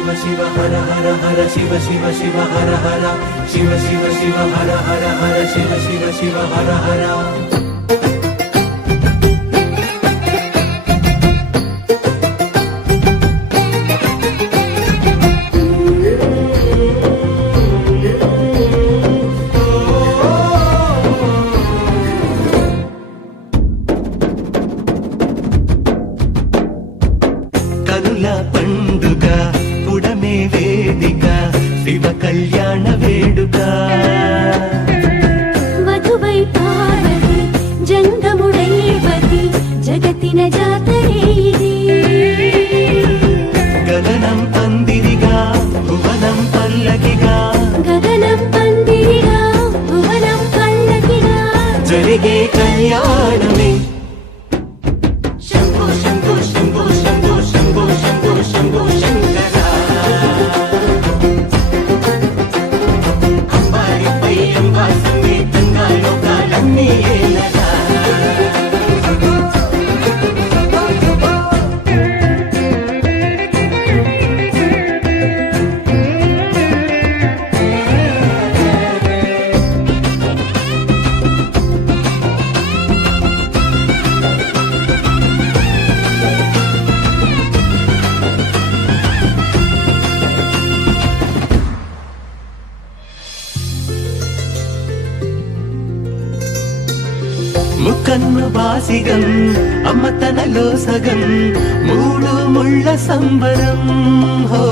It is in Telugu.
శివ శివ హర హర హర శివ శివ శివ హర హర శివ శివ శివ హర హర హర శివ శివ శివ హర హర పండుగ పుడమే వేదిక శివ కళ్యాణ వేడుక వధువై పార్వతి జంగముడైవతి జగతిన జాతరే ఇది గగనం పందిరిగా భువనం పల్లకిగా గగనం పందిరిగా భువనం పల్లకిగా జరిగే కళ్యాణమే శంభో శంభో శంభో శంభో శంభో శంభో శంభో శంకర అంబారిపై అంబా సమేతంగా లోకాలన్నీ ఏలగా ముకన్ను బాసిగం అమ్మ తనలో సగం మూడు ముళ్ళ సంబరం హో